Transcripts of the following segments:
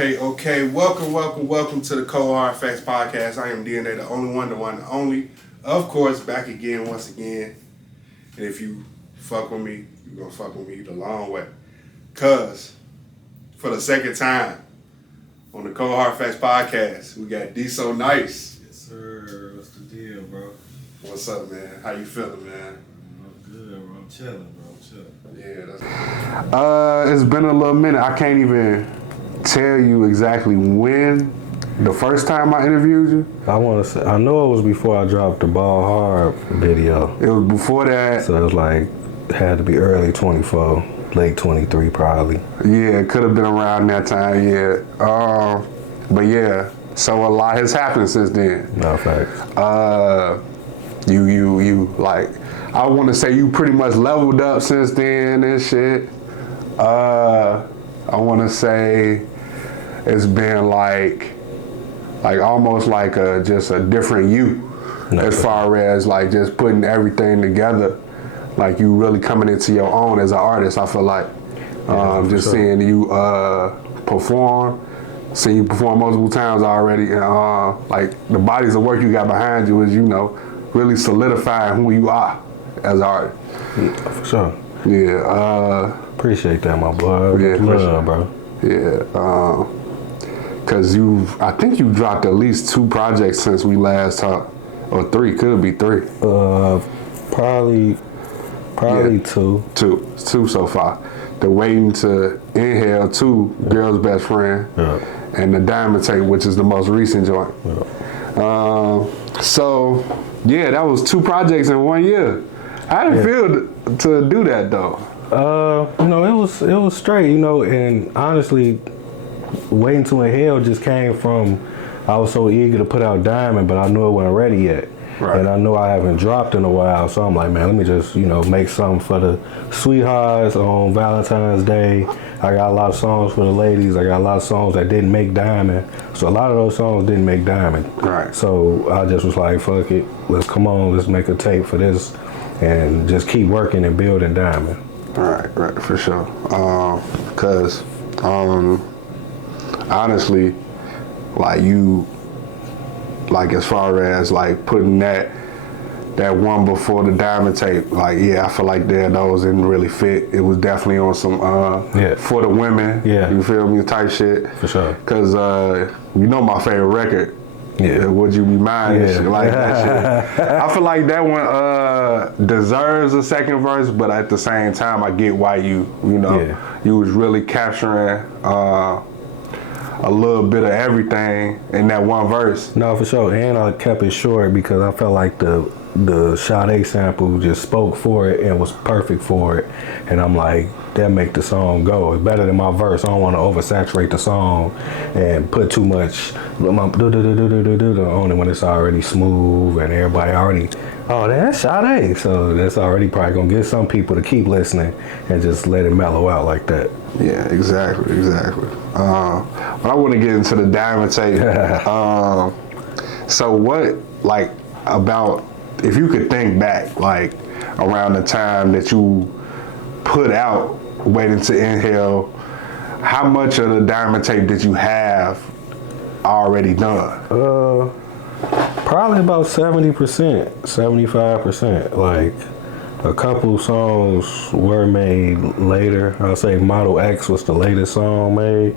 Okay. Welcome to the Cold Hard Facts Podcast. I am DNA, the only one, the only. Of course, back again, once again. And if you fuck with me, you're going to fuck with me the long way. Cause, for the second time, on the Cold Hard Facts Podcast, we got Dsonyce. Yes, sir. What's the deal, bro? What's up, man? How you feeling, man? I'm good, bro. I'm chilling, bro. Yeah, that's it's been a little minute. I can't even tell you exactly when the first time I interviewed you. I know it was before I dropped the Ball Hard video. It was before that. So it was like, had to be early 24, late 23 probably. Yeah, it could have been around that time, yeah. But yeah, so a lot has happened since then. No facts. You like, I want to say you pretty much leveled up since then and shit. I want to say it's been like almost like just a different you, as far as like just putting everything together. Like you really coming into your own as an artist. I feel like just seeing you perform, seeing you perform multiple times already, and like the bodies of work you got behind you is really solidifying who you are as an artist. Yeah, for sure. Yeah. Appreciate that, my boy. Yeah, love, sure. bro. Yeah. Cause I think you dropped at least 2 projects since we last talked, or 3. Could be 3. Probably Yeah. 2. 2 so far. The Waiting to Inhale 2, Girl's Best Friend, and the Diamond Tape, which is the most recent joint. So yeah, that was 2 projects in 1 year. How did it feel to do that though? It was straight, and honestly, Waiting to Inhale just came from, I was so eager to put out Diamond, but I knew it wasn't ready yet. Right. And I know I haven't dropped in a while, so I'm like, man, let me just, make something for the sweethearts on Valentine's Day. I got a lot of songs for the ladies. I got a lot of songs that didn't make Diamond. So a lot of those songs didn't make Diamond. Right. So I just was like, fuck it. Let's make a tape for this and just keep working and building Diamond. Right, for sure. Cause honestly, like you, like as far as like putting that one before the Diamond Tape, like I feel like those didn't really fit. It was definitely on some for the women, you feel me, type shit. For sure. Cause my favorite record. Yeah, Would You Be Mine? And shit like that shit. I feel like that one deserves a second verse, but at the same time, I get why you was really capturing a little bit of everything in that one verse. No, for sure. And I kept it short because I felt like the Sade sample just spoke for it and was perfect for it. And I'm like, that make the song go. It's better than my verse. I don't want to oversaturate the song and put too much on it when it's already smooth and everybody already, that's Sade. So that's already probably going to get some people to keep listening and just let it mellow out like that. Yeah, exactly. But I want to get into the Diamond Tape. So what, like, about, if you could think back, like, around the time that you put out Waiting to Inhale, how much of the Diamond Tape did you have already done? Probably about 70%, 75%. Like, a couple songs were made later. I'll say Model X was the latest song made.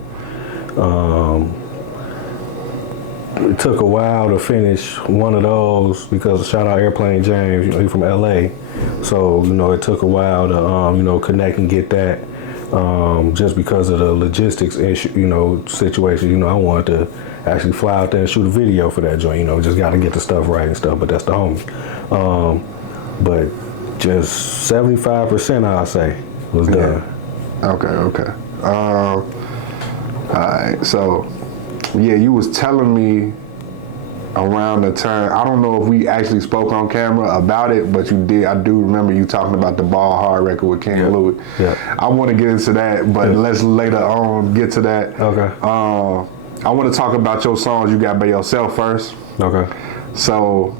It took a while to finish one of those because shout out Airplane James, he's from LA. So, it took a while to, connect and get that just because of the logistics issue, situation. I wanted to actually fly out there and shoot a video for that joint, just got to get the stuff right and stuff, but that's the homie. But just 75%, I'll say, was done. Okay. All right, so, you was telling me around the time, I don't know if we actually spoke on camera about it, but you did. I do remember you talking about the Ball Hard record with King Louis. Yeah. I want to get into that, but let's later on get to that. Okay. I want to talk about your songs you got by yourself first. Okay. So,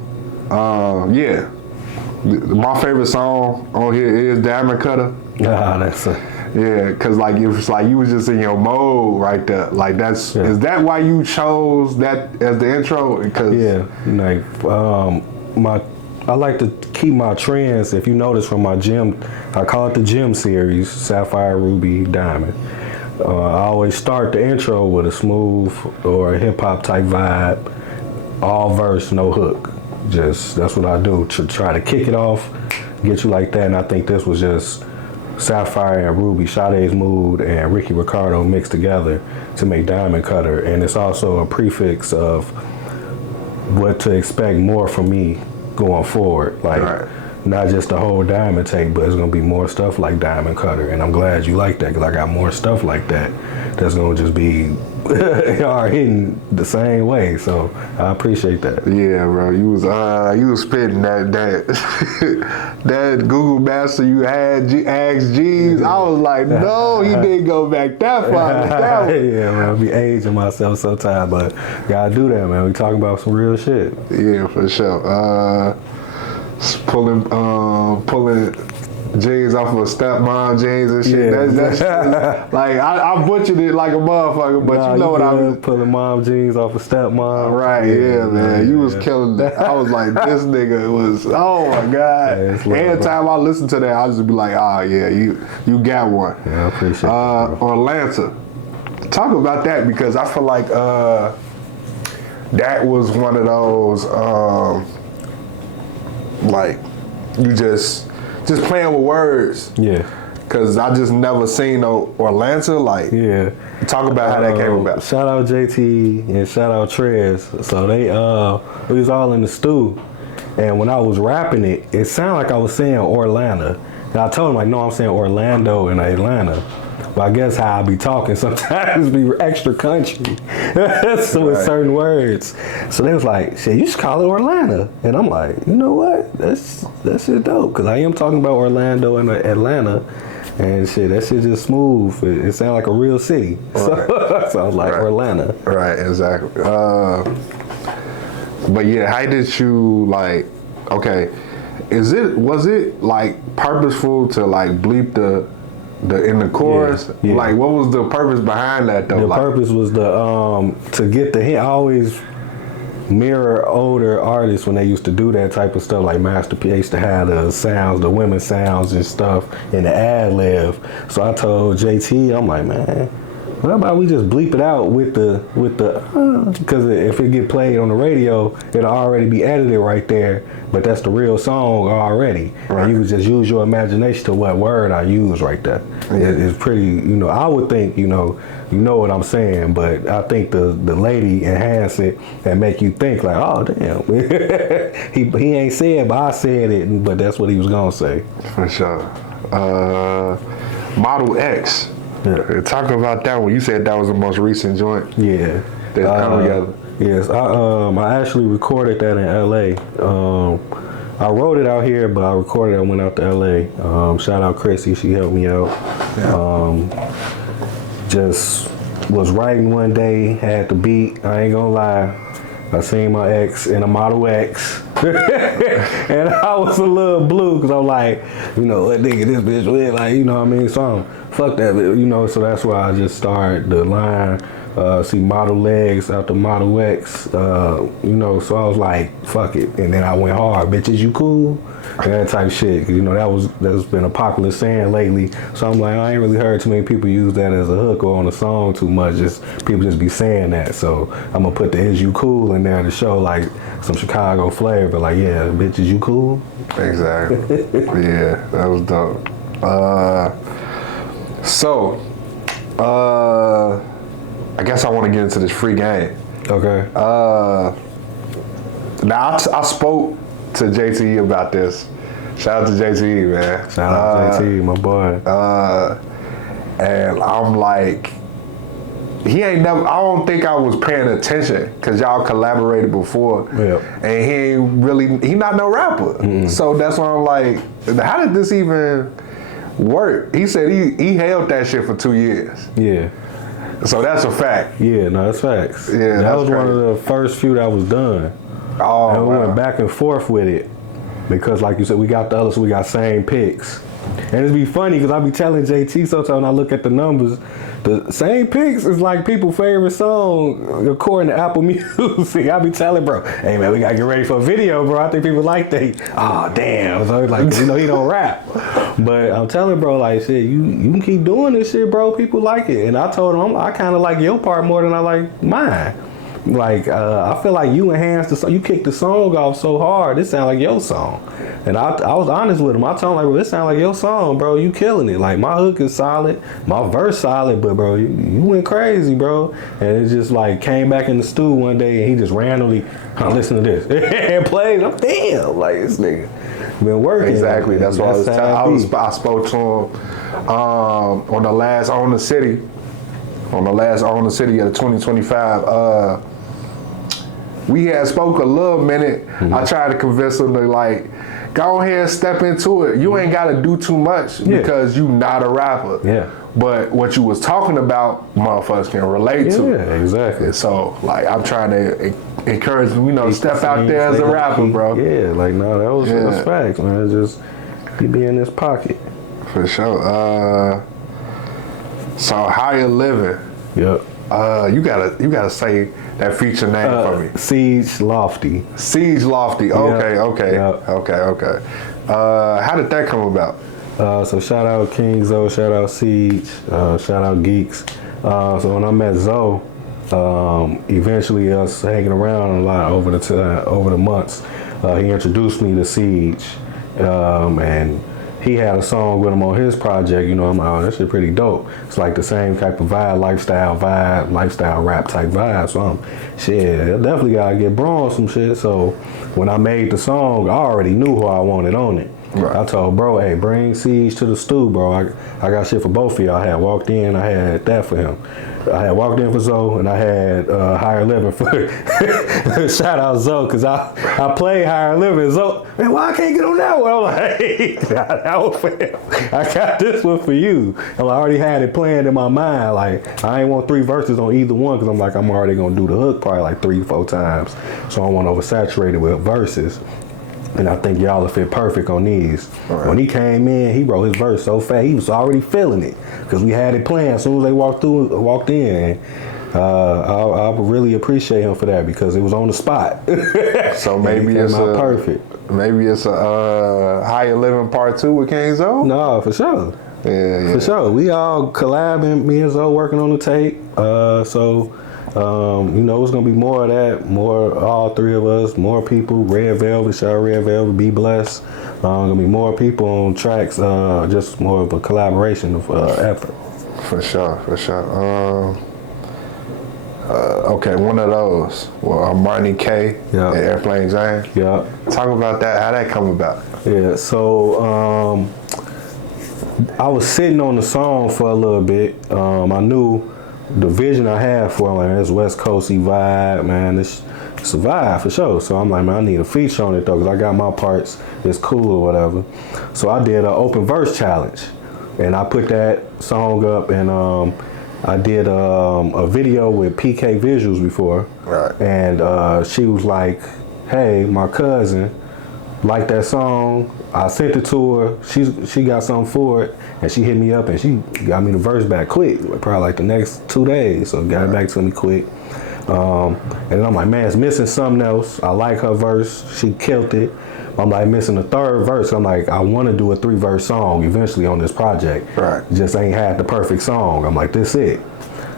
my favorite song on here is Diamond Cutter. That's Yeah, cause like it was like you was just in your mode right there. Like that's is that why you chose that as the intro? Because like I like to keep my trends. If you notice from my gym, I call it the gym series: Sapphire, Ruby, Diamond. I always start the intro with a smooth or a hip hop type vibe, all verse, no hook. Just that's what I do to try to kick it off, get you like that. And I think this was just Sapphire and Ruby, Sade's Mood, and Ricky Ricardo mixed together to make Diamond Cutter. And it's also a prefix of what to expect more from me going forward. Like, not just the whole Diamond take, but it's going to be more stuff like Diamond Cutter. And I'm glad you like that, because I got more stuff like that that's going to just be hitting the same way. So I appreciate that. Yeah, bro, you was spitting that that Google Master you had asked G's. I was like, no, he didn't go back that far. Yeah, man, I'll be aging myself sometimes, but gotta do that, man. We talking about some real shit. Yeah, for sure. Pulling jeans off of stepmom jeans and shit. Yeah. That's like I butchered it like a motherfucker, but you know what I mean. Pulling mom jeans off of stepmom. Right, yeah, man. You was killing it. I was like, this nigga was, oh my God. Every time I listen to that, I just be like, oh yeah, you got one. Yeah, I appreciate that. Atlanta. Talk about that, because I feel like that was one of those like you just playing with words. Yeah. Cause I just never seen no Orlando. Like, talk about how that came about. Shout out JT and shout out Trez. So we was all in the stew, and when I was rapping it sounded like I was saying Orlando. And I told him like, no, I'm saying Orlando and Atlanta. But I guess how I be talking sometimes be extra country. So with certain words. So they was like, shit, you should call it Orlando. And I'm like, you know what? That's shit dope. Cause I am talking about Orlando and Atlanta. And shit, that shit just smooth. It sounds like a real city. Right. So I was like, Orlando. Right, exactly. But yeah, how did you like, okay, was it like purposeful to like bleep the in the chorus? Yeah. Like, what was the purpose behind that though? The purpose was to get the hint. I always mirror older artists when they used to do that type of stuff. Like Master P used to have the sounds, the women's sounds and stuff in the ad lib. So I told JT, I'm like, man, how about we just bleep it out with the because if it get played on the radio, it'll already be edited right there. But that's the real song already. Right. And you can just use your imagination to what word I use right there. Yeah. It's pretty, I would think, you know what I'm saying, but I think the lady enhance it and make you think like, oh damn, he ain't said, but I said it, but that's what he was gonna say. For sure. Model X. Yeah. Talk about that one. You said that was the most recent joint. Yeah. That come together. Yes, I actually recorded that in LA. I wrote it out here, but I recorded it and went out to LA. Shout out Chrissy, she helped me out. Yeah. Just was writing one day, had the beat, I ain't gonna lie. I seen my ex in a Model X. And I was a little blue, because I'm like, what nigga this bitch with, like, what I mean? So fuck that, so that's why I just started the line. See model legs out the Model X, so I was like, fuck it. And then I went hard, bitches, you cool? And that type of shit. That's been a popular saying lately. So I'm like, I ain't really heard too many people use that as a hook or on a song too much. Just people just be saying that. So I'm gonna put the is you cool in there to show like some Chicago flavor. Like, yeah, bitches, you cool? Exactly. Yeah, that was dope. I guess I want to get into this free game. Okay. Now I spoke to JTE about this. Shout out to JTE, man. Shout out to JTE, my boy. And I'm like, he ain't never. I don't think I was paying attention because y'all collaborated before. Yeah. And he ain't really. He not no rapper. Mm-hmm. So that's why I'm like, how did this even work? He said he held that shit for 2 years. Yeah. So that's a fact. Yeah, no, that's facts. Yeah, that was crazy. One of the first few that was done. Oh, and we went back and forth with it. because like you said, we got the others, we got same picks. And it'd be funny because I be telling JT sometimes when I look at the numbers, the same picks is like people's favorite song according to Apple Music. I be telling bro, hey man, we gotta get ready for a video, bro. I think people like that. Oh damn, so like he don't rap, but I'm telling bro, like shit, you can keep doing this shit, bro. People like it, and I told him I kind of like your part more than I like mine. Like I feel like you enhanced the song, you kicked the song off so hard. This sound like your song, and I was honest with him. I told him like, bro, this sound like your song, bro. You killing it. Like my hook is solid, my verse solid, but bro, you went crazy, bro. And it just like came back in the stew one day, and he just randomly, listen to this and played. I'm damn, like this nigga been working. Exactly. That's what I was telling. I spoke to him on the last Own the City. On the last Own the City of 2025. We had spoke a little minute. Mm-hmm. I tried to convince him to like, go ahead and step into it. You ain't got to do too much because you not a rapper. Yeah. But what you was talking about, motherfuckers can relate to. Yeah, exactly. So like, I'm trying to encourage him, step out there as a rapper, bro. Yeah, like no, that's facts, man. Just he be in his pocket. For sure. So how you living? Yep. You gotta say that feature name for me. Siege Lofty. Siege Lofty. Okay, Yep. okay, Yep. okay. How did that come about? So shout out King Zoe, shout out Siege, shout out Geeks. So when I met Zoe, eventually us hanging around a lot over the months, he introduced me to Siege, and he had a song with him on his project. I'm like, oh, that shit pretty dope. It's like the same type of vibe, lifestyle rap type vibe. So I'm, I definitely gotta get bro on some shit. So when I made the song, I already knew who I wanted on it. Right. I told bro, hey, bring Siege to the stew, bro. I got shit for both of y'all. I had walked in, I had that for him. I had walked in for Zoe, and I had Higher Living for shout out Zoe, because I played Higher Living. Zoe, man, why I can't get on that one? I'm like, hey, that one for him. I got this one for you. And I already had it planned in my mind. Like, I ain't want 3 verses on either one, because I'm like, I'm already going to do the hook probably like 3-4 times. So I don't want to oversaturate it with verses. And I think y'all will fit perfect on these. Right. When he came in, he wrote his verse so fast. He was already feeling it because we had it planned as soon as they walked in. I really appreciate him for that because it was on the spot. So maybe it's perfect. Maybe it's a Higher Living Part 2 with King Zoe? No, for sure. Yeah. For sure. We all collabing, me and Zoe working on the tape. It's gonna be more of that, more all 3 of us, more people. Red Velvet, shout out Red Velvet, be blessed. Gonna be more people on tracks, just more of a collaboration of effort. For sure. Okay, one of those. Well, Marnie K and Airplane James. Yeah. Talk about that. How that come about? Yeah. So I was sitting on the song for a little bit. I knew the vision I had for it, like, this West Coasty vibe, man, it's a vibe for sure. So I'm like, man, I need a feature on it though, because I got my parts, it's cool or whatever. So I did an open verse challenge, and I put that song up, and I did a video with PK Visuals before, right. And she was like, hey, my cousin liked that song. I sent it to her. She got something for it, and she hit me up, and she got me the verse back quick, probably like the next 2 days. So got it back to me quick. And then I'm like, man, it's missing something else. I like her verse. She killed it. I'm like missing a 3rd verse. I'm like, I want to do a 3-verse song eventually on this project. Right. Just ain't had the perfect song. I'm like, this it.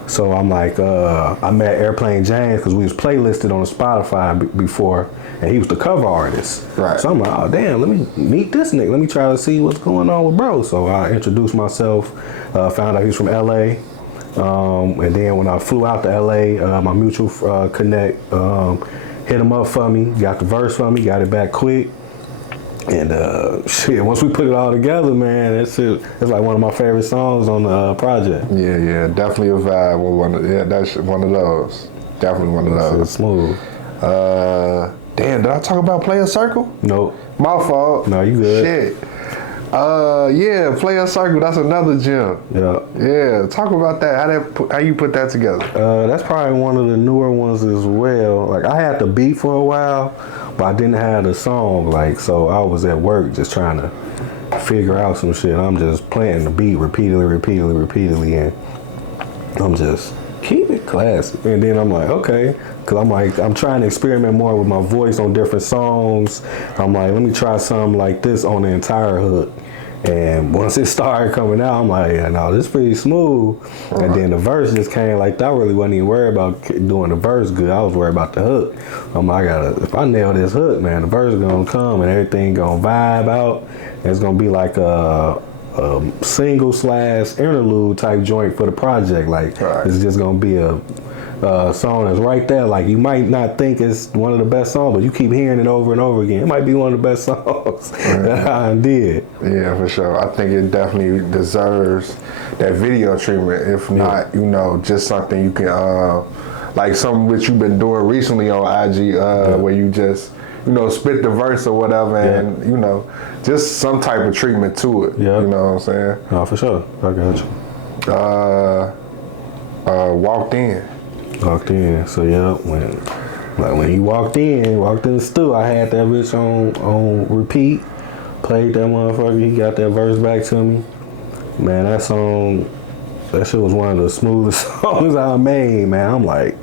So I'm like, I met Airplane James because we was playlisted on Spotify before, and he was the cover artist. Right. So I'm like, oh damn, let me meet this nigga. Let me try to see what's going on with bro. So I introduced myself, found out he's from LA. And then when I flew out to LA, my mutual connect hit him up for me, got the verse for me, got it back quick. And once we put it all together, man, it's like one of my favorite songs on the project. Yeah, definitely a vibe. That's one of those. Definitely one of those. It's smooth. Damn, did I talk about Player Circle? Nope. My fault. No, you good. Shit. Player Circle, that's another gem. Yeah, talk about that. How you put that together? That's probably one of the newer ones as well. Like, I had the beat for a while, but I didn't have the song, like, so I was at work just trying to figure out some shit. I'm just playing the beat repeatedly, and I'm just keep it classy. And then I'm like, okay, because I'm trying to experiment more with my voice on different songs. I'm like, let me try something like this on the entire hook. And once it started coming out, I'm like, yeah, no, this is pretty smooth. Right. And then the verse just came like that. I really wasn't even worried about doing the verse good. I was worried about the hook. I'm like, if I nail this hook, man, the verse is gonna come and everything gonna vibe out. It's gonna be like a single/interlude type joint for the project. Like, right. It's just gonna be a song that's right there. Like, you might not think it's one of the best songs, but you keep hearing it over and over again. It might be one of the best songs that I did. Yeah, for sure. I think it definitely deserves that video treatment. If not, you know, just something you can, like something that you've been doing recently on IG, where you just, you know, spit the verse or whatever, and, you know, just some type of treatment to it. Yeah. You know what I'm saying? Oh, for sure. I got you. Walked in. So yeah, when he walked in the stew, I had that bitch on repeat, played that motherfucker. He got that verse back to me. Man, that shit was one of the smoothest songs I made, man. I'm like,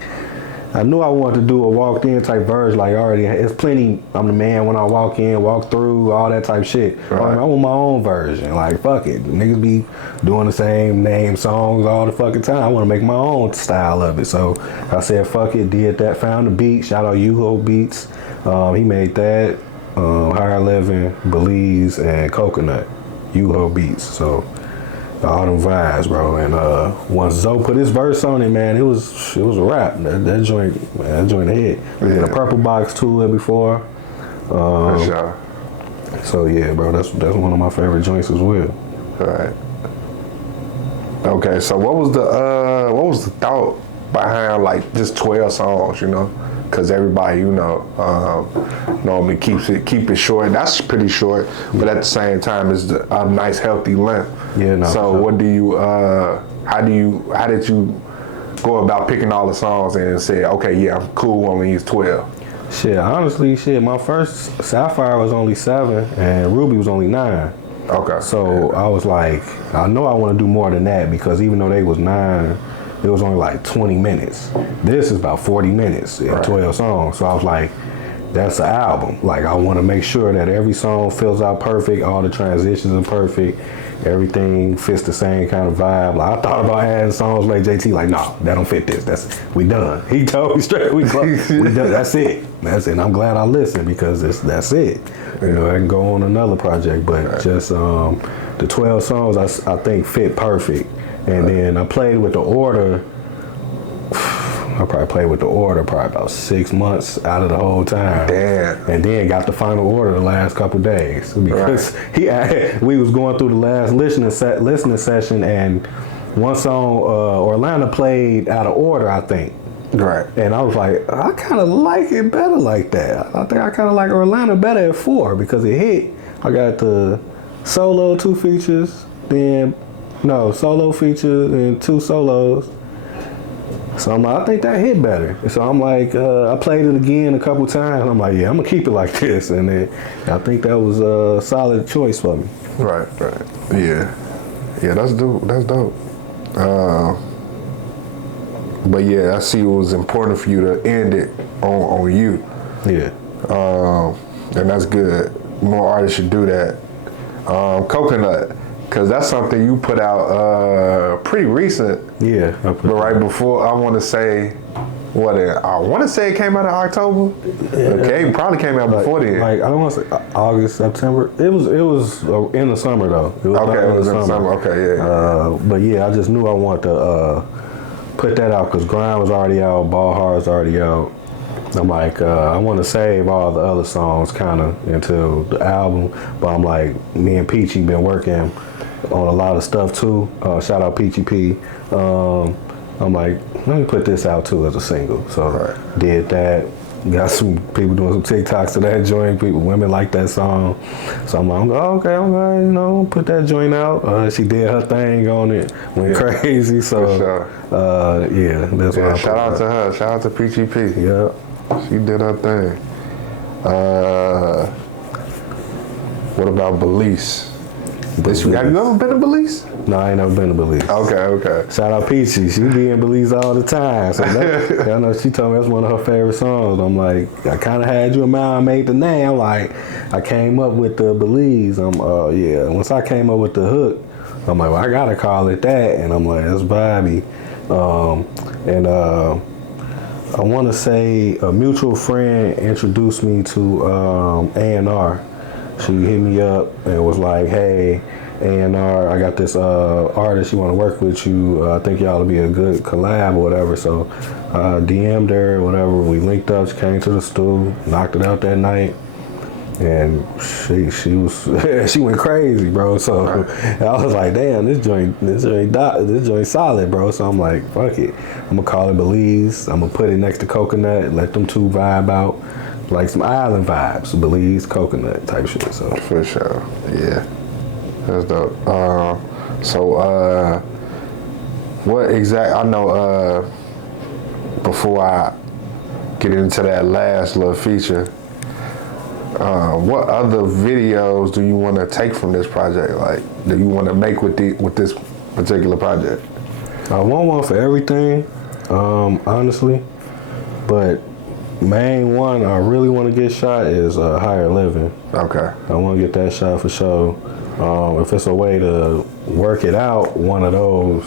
I knew I wanted to do a walked in type verse, like already. It's plenty. I'm the man when I walk in, walk through, all that type shit. Right. I want my own version. Like, fuck it. Niggas be doing the same name songs all the fucking time. I want to make my own style of it. So I said, fuck it, did that, found the beat. Shout out Yuho Beats. He made that. Higher Living, Belize, and Coconut. Yuho Beats. So all them vibes, bro. And once Zoe put his verse on it, man, it was a wrap. That joint, man, that joint a hit. Yeah. The Purple Box too before. For sure. So yeah, bro, that's one of my favorite joints as well. All right. Okay, so what was the thought behind like just 12 songs? You know, because everybody, you know, normally keep it short. That's pretty short, but at the same time, it's a nice healthy length. Yeah. No, so what do you? How did you go about picking all the songs and say, okay, yeah, I'm cool on these 12? Shit, honestly, my first Sapphire was only 7 and Ruby was only 9. Okay. So I was like, I know I want to do more than that, because even though they was 9, it was only like 20 minutes. This is about 40 minutes and right. 12 songs. So I was like, that's an album. Like, I want to make sure that every song fills out perfect, all the transitions are perfect, everything fits the same kind of vibe. Like, I thought about adding songs like JT, like, no, that don't fit this. We done. He told me straight, we done. That's it. That's it. And I'm glad I listened, because that's it. You know, I can go on another project, but right. Just the 12 songs I think fit perfect. And right. Then I played with the order. I probably played with the order about 6 months out of the whole time. Damn. And then got the final order the last couple days, because right. We was going through the last listening session, and one song Orlando played out of order, I think. Right. And I was like, I kind of like it better like that. I think I kind of like Orlando better at 4, because it hit. I got the solo 2 features, solo feature and 2 solos. So I'm like, I think that hit better. So I'm like, I played it again a couple times. I'm like, yeah, I'm gonna keep it like this. And then I think that was a solid choice for me. Right. Yeah, that's dope. But yeah, I see it was important for you to end it on you. Yeah. And that's good. More artists should do that. Coconut, because that's something you put out pretty recent. Yeah. But right before, I want to say it came out in October. Yeah. Okay, it probably came out before then. Like, I don't want to say August, September. It was in the summer though. It was in the summer. Okay, yeah. But yeah, I just knew I wanted to put that out, because Grind was already out, Ball Hard was already out. I'm like, I want to save all the other songs kind of until the album, but I'm like, me and Peachy been working on a lot of stuff too. Shout out Peachy P. I'm like, let me put this out too as a single. So right. Did that. Got some people doing some TikToks to that joint. Women like that song. So I'm like, okay, put that joint out. She did her thing on it, went crazy. So, sure. That's why. Shout out to her. Shout out to PGP. Yeah. She did her thing. What about Belize? Have you ever been to Belize? No, I ain't never been to Belize. Okay. Shout out Peachy. She be in Belize all the time. So I know she told me that's one of her favorite songs. I'm like, I kind of had you in mind. I made the name. I'm like, I came up with the Belize. Yeah. Once I came up with the hook, I'm like, well, I gotta call it that. And I'm like, that's vibey. I want to say a mutual friend introduced me to A&R. She hit me up and was like, hey, A&R, I got this artist, you want to work with you. I think y'all will be a good collab or whatever. So DM'd her or whatever. We linked up. She came to the stool, knocked it out that night. And she was she went crazy, bro. So I was like, damn, this joint solid, bro. So I'm like, fuck it. I'm gonna call it Belize. I'm gonna put it next to Coconut, let them two vibe out, like some island vibes, Belize, Coconut type shit. So for sure, yeah, that's dope. What exact? I know. Before I get into that last little feature. What other videos do you want to take from this project? Like, do you want to make with this particular project? I want one for everything, honestly. But main one I really want to get shot is Higher Living. Okay. I want to get that shot for sure. If it's a way to work it out, one of those.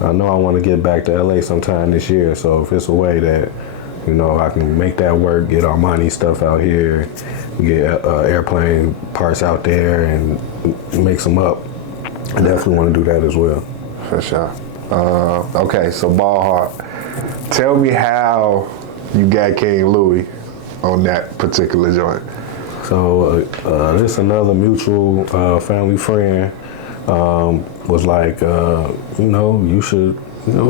I know I want to get back to LA sometime this year. So if it's a way that, you know, I can make that work, get Armani stuff out here, get airplane parts out there and mix them up. I definitely want to do that as well. For sure. Okay, so Ballhawk, tell me how you got King Louis on that particular joint. So this another mutual family friend was like, you should,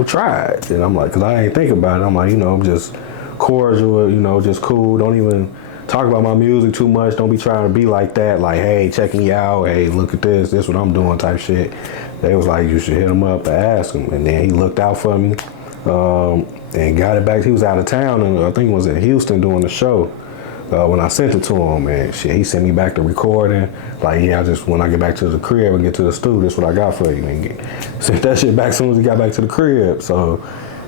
try it. And I'm like, because I ain't think about it. I'm like, I'm just cordial, just cool. Don't even talk about my music too much. Don't be trying to be like that. Like, hey, check me out. Hey, look at this. This what I'm doing type shit. They was like, you should hit him up and ask him. And then he looked out for me and got it back. He was out of town, and I think he was in Houston doing the show when I sent it to him. And shit, he sent me back the recording. Like, yeah, when I get back to the crib and get to the studio, this what I got for you. And sent that shit back as soon as he got back to the crib. So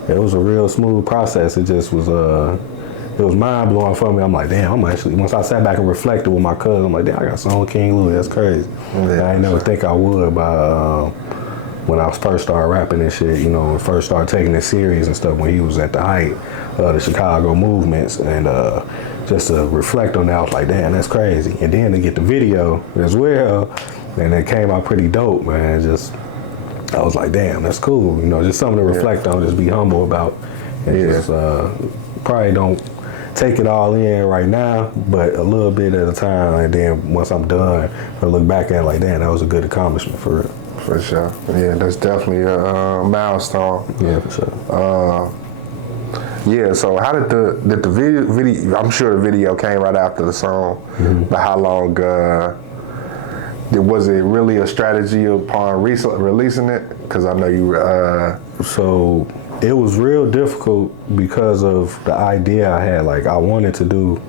it was a real smooth process. It just was it was mind blowing for me. I'm like, damn, once I sat back and reflected with my cousin, I'm like, damn, I got some King Louis. That's crazy. Yeah, I ain't never think I would by when I first started rapping and shit, and first started taking it serious and stuff when he was at the height of the Chicago movements. And just to reflect on that, I was like, damn, that's crazy. And then to get the video as well, and it came out pretty dope, man. I was like, damn, that's cool. Just something to reflect on, just be humble about. And just probably don't take it all in right now, but a little bit at a time. And then once I'm done, I look back at it like, damn, that was a good accomplishment for real. For sure. Yeah, that's definitely a milestone. Yeah, for sure. Yeah, so how did the video, I'm sure the video came right after the song, but how long, was it really a strategy upon releasing it? Because I know you So it was real difficult because of the idea I had. Like, I wanted to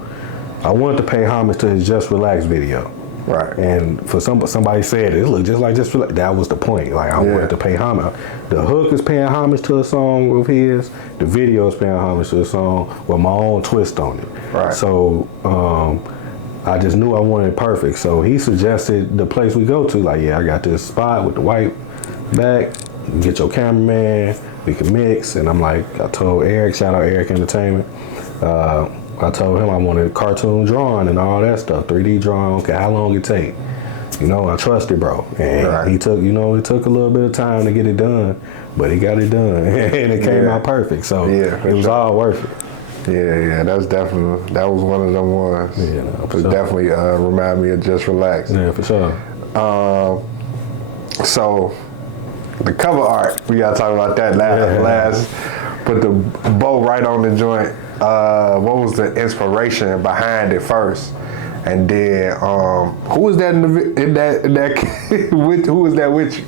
pay homage to his Just Relax video. Right. And for somebody said it looked just like Just Relax. That was the point. Like, I wanted to pay homage. The hook is paying homage to a song of his. The video is paying homage to a song with my own twist on it. Right. So I just knew I wanted it perfect. So he suggested the place we go to. Like, yeah, I got this spot with the white back. Get your cameraman. We can mix. And I'm like, I told Eric, shout out Eric Entertainment. I told him I wanted cartoon drawing and all that stuff, 3D drawing, okay, how long it take? I trusted bro. And he took, it took a little bit of time to get it done, but he got it done and it came out perfect. So it was all worth it. Yeah, that was one of them ones. Yeah, it definitely remind me of Just Relax. Yeah, for sure. So the cover art, we gotta talk about that last. Put the bow right on the joint. What was the inspiration behind it first? And then who was that in that who was that with you?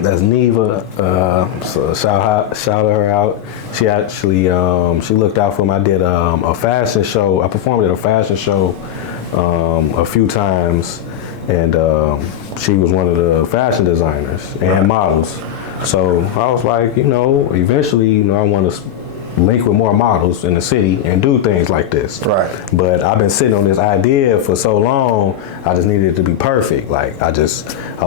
That's Neva. So shout her out. She actually she looked out for me. I did a fashion show. I performed at a fashion show a few times, and she was one of the fashion designers and models. So I was like, eventually, I want to link with more models in the city and do things like this. Right. But I've been sitting on this idea for so long, I just needed it to be perfect. Like I was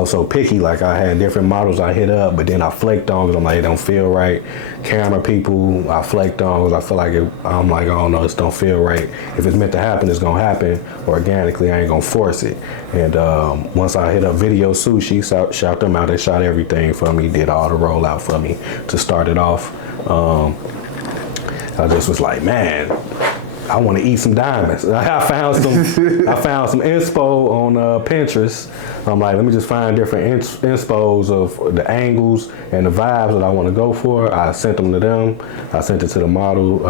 so picky, like I had different models I hit up, but then I flaked on because I'm like, it don't feel right. Camera people, I flaked on because I feel like I'm like, oh no, this don't feel right. If it's meant to happen, it's gonna happen organically. I ain't gonna force it. And once I hit up Video Sushi, shout them out, they shot everything for me, did all the rollout for me to start it off. I just was like, man, I want to eat some diamonds. I found some inspo on Pinterest. I'm like, let me just find different inspos of the angles and the vibes that I want to go for. I sent them to them. I sent it to the model,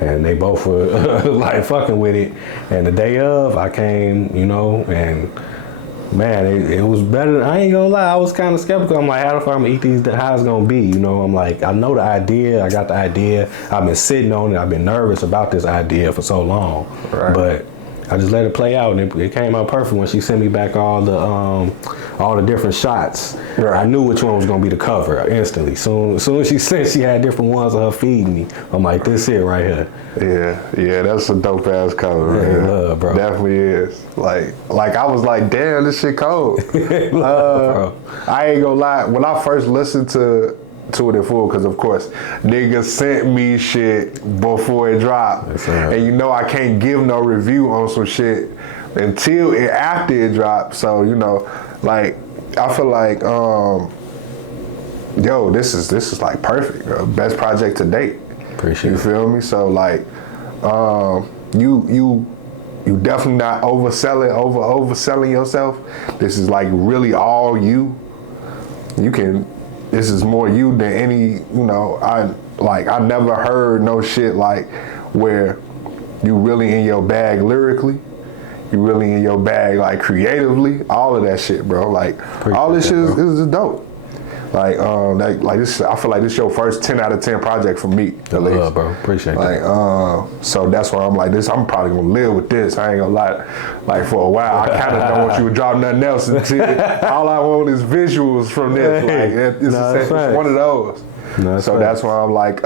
and they both were like fucking with it. And the day of, I came, and man, it was better. I ain't gonna lie, I was kind of skeptical. I'm like, how the fuck I'm gonna eat these? How it's gonna be? I'm like, I know the idea. I got the idea. I've been sitting on it. I've been nervous about this idea for so long. Right. But I just let it play out, and it came out perfect when she sent me back all the different shots. Right. I knew which one was gonna be the cover instantly. Soon as she said she had different ones of her feeding me, I'm like, this it right here. Yeah, that's a dope ass cover. Yeah, love, bro. Definitely is. Like I was like, damn, this shit cold. Bro. I ain't gonna lie. When I first listened to it in full, because of course niggas sent me shit before it dropped, right. And I can't give no review on some shit until after it dropped. So like I feel like this is like perfect, bro. Best project to date. Appreciate you feel me? So like you definitely not overselling yourself. This is like really all you. This is more you than any, I never heard no shit like where you really in your bag lyrically, you really in your bag like creatively, all of that shit, bro. Like all this shit is dope. Like this, I feel like this is your first 10 out of 10 project for me. I love, bro. Appreciate that. So that's why I'm like this. I'm probably gonna live with this. I ain't gonna lie. Like for a while, I kind of don't want you to drop nothing else until all I want is visuals from this. Like it's one of those. No, so that's why I'm like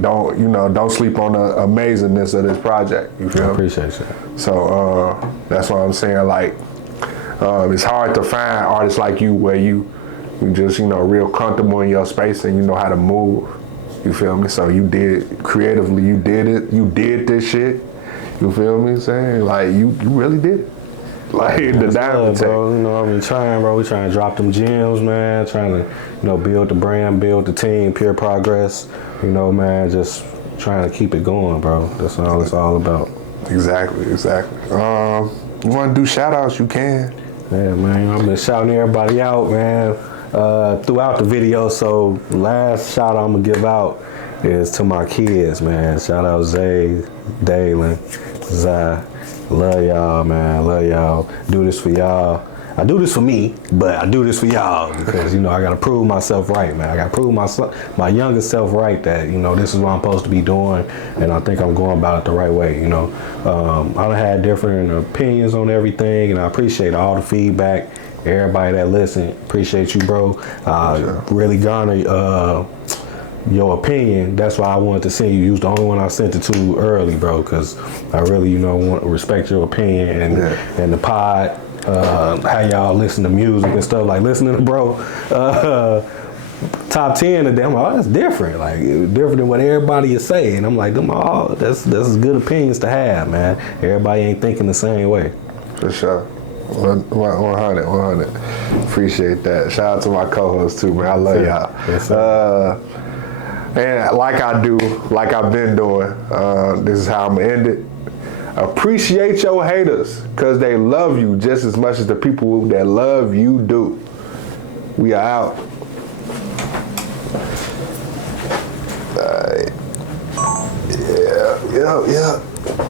don't sleep on the amazingness of this project. You feel? I appreciate that. So that's why I'm saying like. It's hard to find artists like you where you just real comfortable in your space and you know how to move. You feel me? So you did creatively, you did it. You did this shit. You feel me? Saying like you really did it. Like the diamond, bro. I've been trying, bro. We trying to drop them gems, man. Trying to build the brand, build the team, pure progress. Man, just trying to keep it going, bro. That's all it's all about. Exactly. You want to do shout outs? You can. Yeah, man, I've been shouting everybody out, man, throughout the video. So last shout out I'm gonna give out is to my kids, man. Shout out Zay, Dalen, Zai. Love y'all, man. Love y'all. Do this for y'all. I do this for me, but I do this for y'all because, I got to prove myself right, man. I got to prove my younger self right that, this is what I'm supposed to be doing, and I think I'm going about it the right way, I done had different opinions on everything, and I appreciate all the feedback, everybody that listened. Appreciate you, bro. Really garner your opinion. That's why I wanted to send you. You was the only one I sent it to early, bro, because I really, want to respect your opinion and the pod. How y'all listen to music and stuff, like listening to bro top 10 of them. Oh, that's different, like different than what everybody is saying. I'm like, that's good opinions to have, man. Everybody ain't thinking the same way. For sure. 100. Appreciate that. Shout out to my co-host too, man. I love y'all. Yes, sir. And like I've been doing, this is how I'm gonna end it. Appreciate your haters, because they love you just as much as the people that love you do. We are out. Yeah.